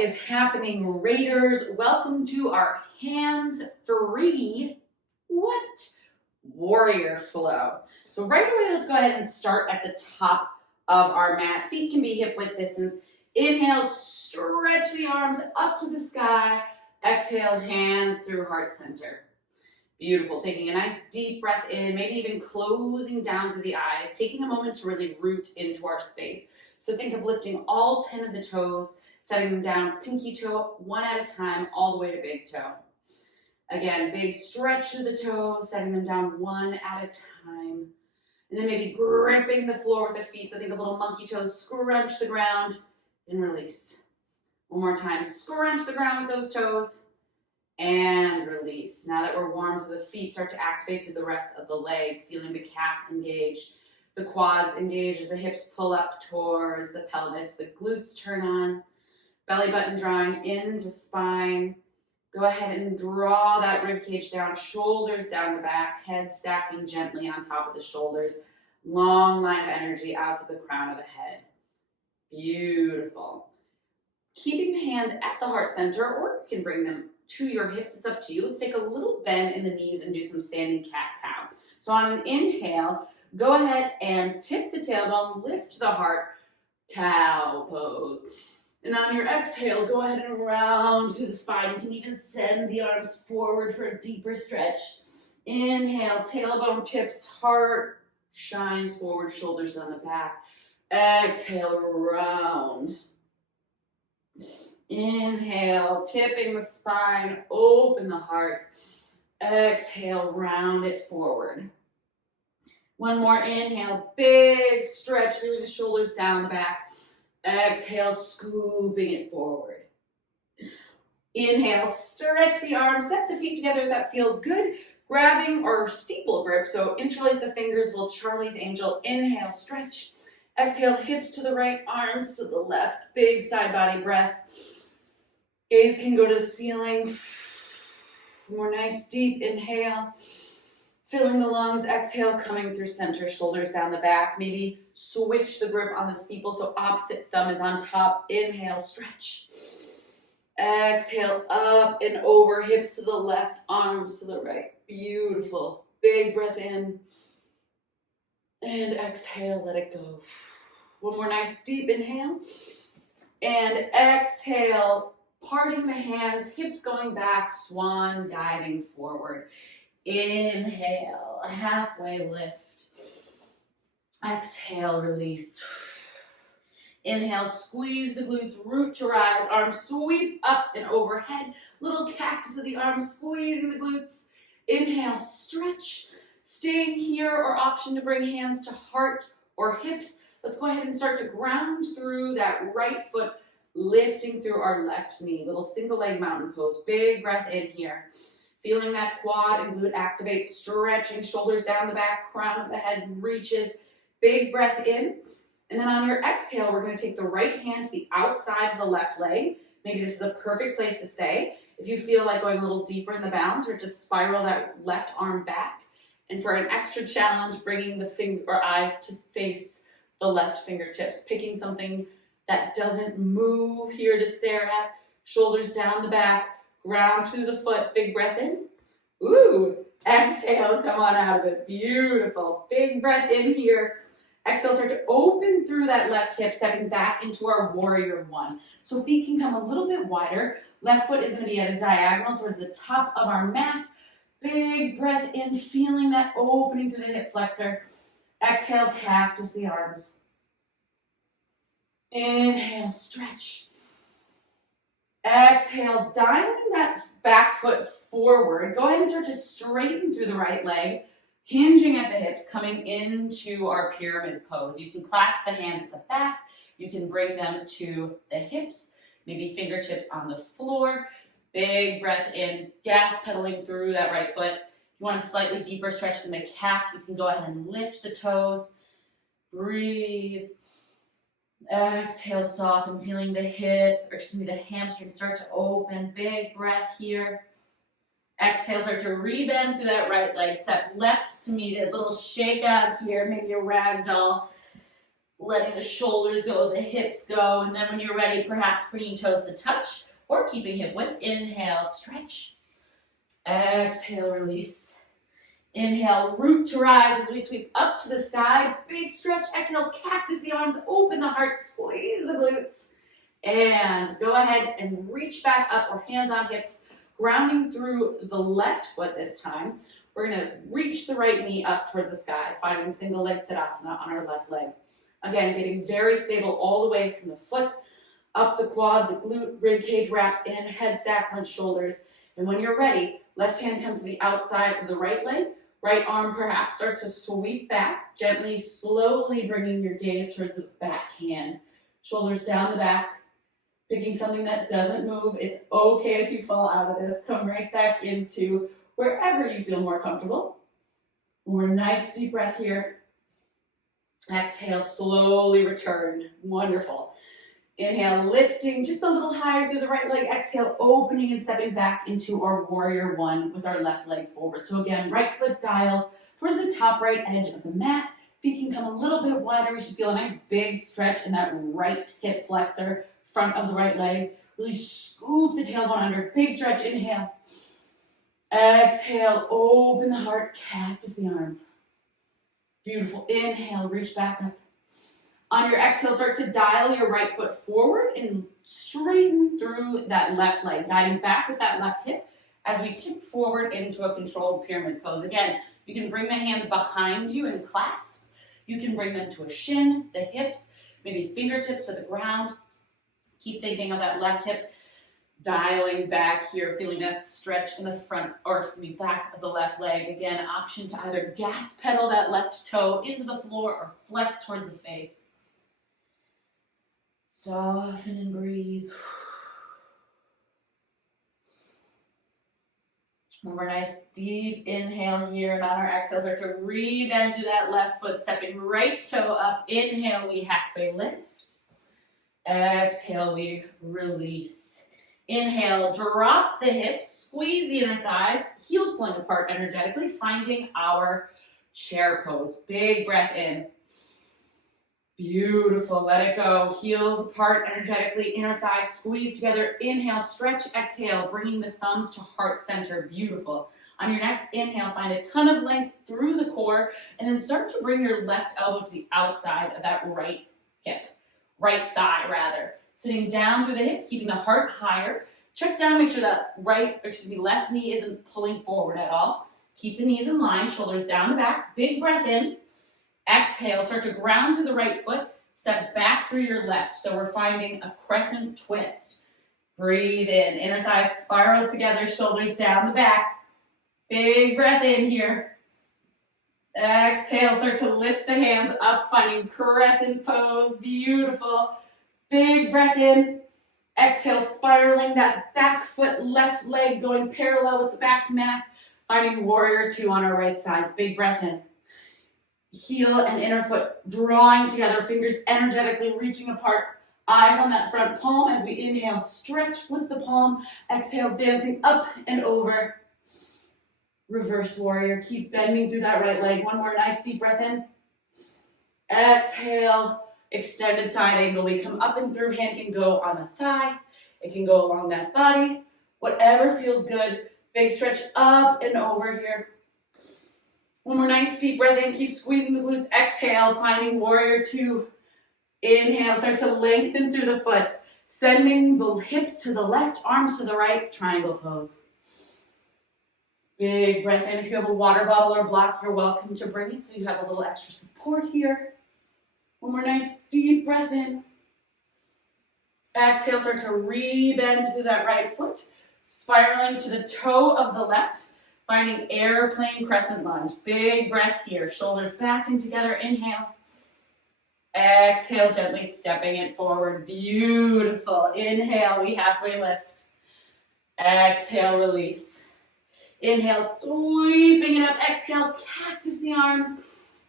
What is happening, Raiders? Welcome to our hands-free warrior flow. So right away, let's go ahead and start at the top of our mat. Feet can be hip-width distance. Inhale, stretch the arms up to the sky. Exhale, hands through heart center. Beautiful. Taking a nice deep breath in, maybe even closing down through the eyes, taking a moment to really root into our space. So think of lifting all 10 of the toes, setting them down, pinky toe, one at a time, all the way to big toe. Again, big stretch through the toes, setting them down one at a time. And then maybe gripping the floor with the feet. So think of little monkey toes, scrunch the ground and release. One more time, scrunch the ground with those toes and release. Now that we're warm through the feet, start to activate through the rest of the leg, feeling the calf engage, the quads engage as the hips pull up towards the pelvis, the glutes turn on, belly button drawing into spine. Go ahead and draw that rib cage down, shoulders down the back, head stacking gently on top of the shoulders. Long line of energy out to the crown of the head. Beautiful. Keeping the hands at the heart center, or you can bring them to your hips. It's up to you. Let's take a little bend in the knees and do some standing cat-cow. So on an inhale, go ahead and tip the tailbone, lift the heart, cow pose. And on your exhale, go ahead and round through the spine. You can even send the arms forward for a deeper stretch. Inhale, tailbone tips, heart shines forward, shoulders down the back. Exhale, round. Inhale, tipping the spine, open the heart. Exhale, round it forward. One more inhale, big stretch, feeling the shoulders down the back. Exhale, scooping it forward. Inhale, stretch the arms, set the feet together if that feels good. Grabbing or steeple grip, so interlace the fingers, little Charlie's Angel. Inhale, stretch. Exhale, hips to the right, arms to the left. Big side body breath. Gaze can go to the ceiling. More nice deep inhale. Filling the lungs, exhale, coming through center, shoulders down the back. Maybe switch the grip on the steeple so opposite thumb is on top. Inhale, stretch. Exhale, up and over, hips to the left, arms to the right. Beautiful. Big breath in. And exhale, let it go. One more nice deep inhale. And exhale, parting the hands, hips going back, swan diving forward. Inhale, halfway lift. Exhale, release. Inhale, squeeze the glutes, root to rise, arms sweep up and overhead. Little cactus of the arms, squeezing the glutes. Inhale, stretch. Staying here, or option to bring hands to heart or hips. Let's go ahead and start to ground through that right foot, lifting through our left knee. Little single leg mountain pose. Big breath in here. Feeling that quad and glute activate, stretching shoulders down the back, crown of the head reaches. Big breath in. And then on your exhale, we're going to take the right hand to the outside of the left leg. Maybe this is a perfect place to stay. If you feel like going a little deeper in the balance, or just spiral that left arm back. And for an extra challenge, bringing the finger or eyes to face the left fingertips. Picking something that doesn't move here to stare at. Shoulders down the back. Ground through the foot, big breath in. Ooh, exhale, come on out of it. Beautiful. Big breath in here. Exhale, start to open through that left hip, stepping back into our warrior one. So feet can come a little bit wider. Left foot is going to be at a diagonal towards the top of our mat. Big breath in, feeling that opening through the hip flexor. Exhale, cactus the arms. Inhale, stretch. Exhale, dialing that back foot forward. Go ahead and start to straighten through the right leg, hinging at the hips, coming into our pyramid pose. You can clasp the hands at the back. You can bring them to the hips, maybe fingertips on the floor. Big breath in, gas pedaling through that right foot. If you want a slightly deeper stretch in the calf, you can go ahead and lift the toes. Breathe. Exhale, soften, feeling the the hamstring start to open. Big breath here. Exhale, start to rebend through that right leg. Step left to meet it. Little shake out here, maybe a ragdoll. letting the shoulders go, the hips go, and then when you're ready, perhaps bringing toes to touch or keeping hip width. Inhale, stretch. Exhale, release. Inhale, root to rise as we sweep up to the sky. Big stretch. Exhale, cactus the arms, open the heart, squeeze the glutes. And go ahead and reach back up or hands on hips, grounding through the left foot this time. We're going to reach the right knee up towards the sky, finding single leg Tadasana on our left leg. Again, getting very stable all the way from the foot, up the quad, the glute, rib cage wraps in, head stacks on shoulders. And when you're ready, left hand comes to the outside of the right leg. Right arm perhaps starts to sweep back, gently, slowly bringing your gaze towards the back hand. Shoulders down the back, picking something that doesn't move. It's okay if you fall out of this. Come right back into wherever you feel more comfortable. One more nice deep breath here. Exhale, slowly return. Wonderful. Inhale, lifting just a little higher through the right leg. Exhale, opening and stepping back into our warrior one with our left leg forward. So again, right foot dials towards the top right edge of the mat. Feet can come a little bit wider. We should feel a nice big stretch in that right hip flexor, front of the right leg. Really scoop the tailbone under. Big stretch, inhale. Exhale, open the heart, cactus the arms. Beautiful. Inhale, reach back up. On your exhale, start to dial your right foot forward and straighten through that left leg, guiding back with that left hip as we tip forward into a controlled pyramid pose. Again, you can bring the hands behind you and clasp. You can bring them to a shin, the hips, maybe fingertips to the ground. Keep thinking of that left hip, dialing back here, feeling that stretch in the front, or excuse me, back of the left leg. Again, option to either gas pedal that left toe into the floor or flex towards the face. Soften and breathe. One more nice deep inhale here, and on our exhale, start to re-bend through that left foot, stepping right toe up. Inhale, we halfway lift. Exhale, we release. Inhale, drop the hips, squeeze the inner thighs, heels pulling apart energetically, finding our chair pose. Big breath in. Beautiful, let it go. Heels apart energetically, inner thighs squeeze together. Inhale, stretch, exhale, bringing the thumbs to heart center. Beautiful. On your next inhale, find a ton of length through the core, and then start to bring your left elbow to the outside of that right hip. Right thigh, rather. Sitting down through the hips, keeping the heart higher. Check down, make sure that left knee isn't pulling forward at all. Keep the knees in line, shoulders down the back. Big breath in. Exhale, start to ground through the right foot. Step back through your left. So we're finding a crescent twist. Breathe in. Inner thighs spiral together, shoulders down the back. Big breath in here. Exhale, start to lift the hands up, finding crescent pose. Beautiful. Big breath in. Exhale, spiraling that back foot, left leg going parallel with the back mat. Finding warrior two on our right side. Big breath in. Heel and inner foot drawing together, fingers energetically reaching apart. Eyes on that front palm as we inhale, stretch, flip the palm. Exhale, dancing up and over. Reverse warrior. Keep bending through that right leg. One more nice deep breath in. Exhale. Extended side angle. We come up and through. Hand can go on the thigh. It can go along that body. Whatever feels good. Big stretch up and over here. One more nice deep breath in. Keep squeezing the glutes. Exhale. Finding warrior two. Inhale. Start to lengthen through the foot. Sending the hips to the left, arms to the right. Triangle pose. Big breath in. If you have a water bottle or block, you're welcome to bring it so you have a little extra support here. One more nice deep breath in. Exhale, start to re-bend through that right foot, spiraling to the toe of the left, finding airplane crescent lunge. Big breath here. Shoulders back and together. Inhale. Exhale, gently stepping it forward. Beautiful. Inhale, we halfway lift. Exhale, release. Inhale, sweeping it up. Exhale, cactus the arms.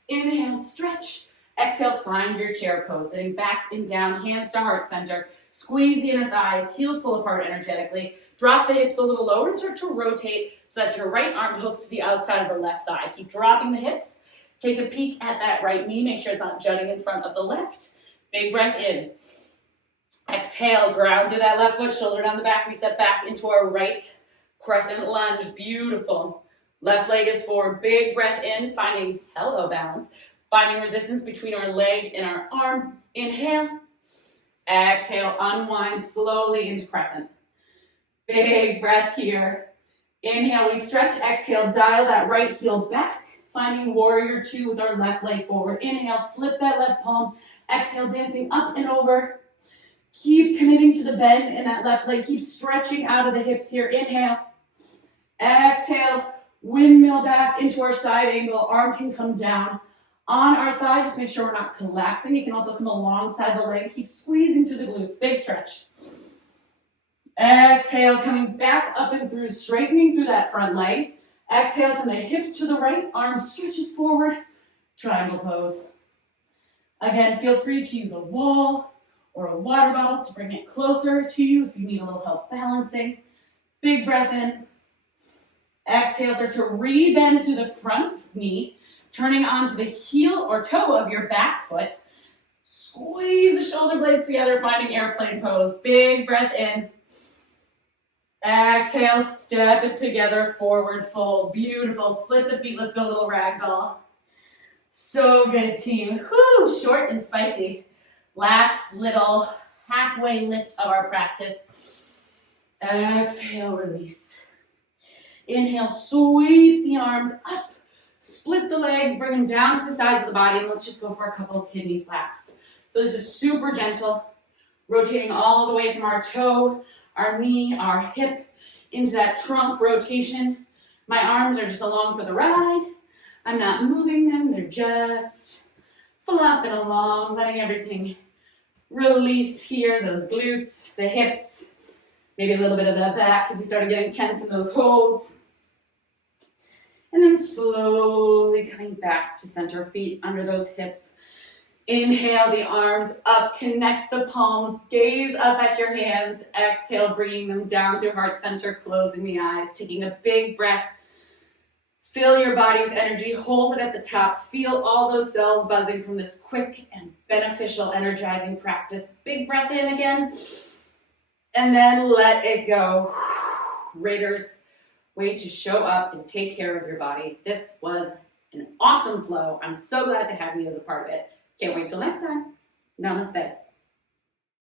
Inhale, stretch. Exhale, find your chair pose. Sitting back and down, hands to heart center. Squeeze the inner thighs, heels pull apart energetically. Drop the hips a little lower and start to rotate so that your right arm hooks to the outside of the left thigh. Keep dropping the hips. Take a peek at that right knee. Make sure it's not jutting in front of the left. Big breath in. Exhale, ground through that left foot, shoulder down the back. We step back into our right crescent lunge. Beautiful. Left leg is forward. Big breath in, finding elbow balance. Finding resistance between our leg and our arm. Inhale. Exhale, unwind slowly into crescent. Big breath here. Inhale, we stretch. Exhale, dial that right heel back. Finding warrior two with our left leg forward. Inhale, flip that left palm. Exhale, dancing up and over. Keep committing to the bend in that left leg. Keep stretching out of the hips here. Inhale. Exhale, windmill back into our side angle. Arm can come down on our thigh. Just make sure we're not collapsing. It can also come alongside the leg. Keep squeezing through the glutes. Big stretch. Exhale, coming back up and through, straightening through that front leg. Exhale, send the hips to the right. Arms stretches forward. Triangle pose. Again, feel free to use a wall or a water bottle to bring it closer to you if you need a little help balancing. Big breath in. Exhale, start to re-bend through the front knee, turning onto the heel or toe of your back foot. Squeeze the shoulder blades together, finding airplane pose. Big breath in. Exhale, step it together, forward fold. Beautiful. Split the feet. Let's go, little ragdoll. So good, team. Whew, short and spicy. Last little halfway lift of our practice. Exhale, release. Inhale, sweep the arms up. Split the legs, bring them down to the sides of the body, and let's just go for a couple of kidney slaps. So this is super gentle, rotating all the way from our toe, our knee, our hip, into that trunk rotation. My arms are just along for the ride. I'm not moving them, they're just flopping along, letting everything release here, those glutes, the hips, maybe a little bit of the back if we started getting tense in those holds. And then slowly coming back to center, feet under those hips. Inhale the arms up, connect the palms, gaze up at your hands. Exhale, bringing them down through heart center, closing the eyes, taking a big breath. Fill your body with energy, hold it at the top. Feel all those cells buzzing from this quick and beneficial energizing practice. Big breath in again, and then let it go. Raiders, way to show up and take care of your body. This was an awesome flow. I'm so glad to have you as a part of it. Can't wait till next time. Namaste.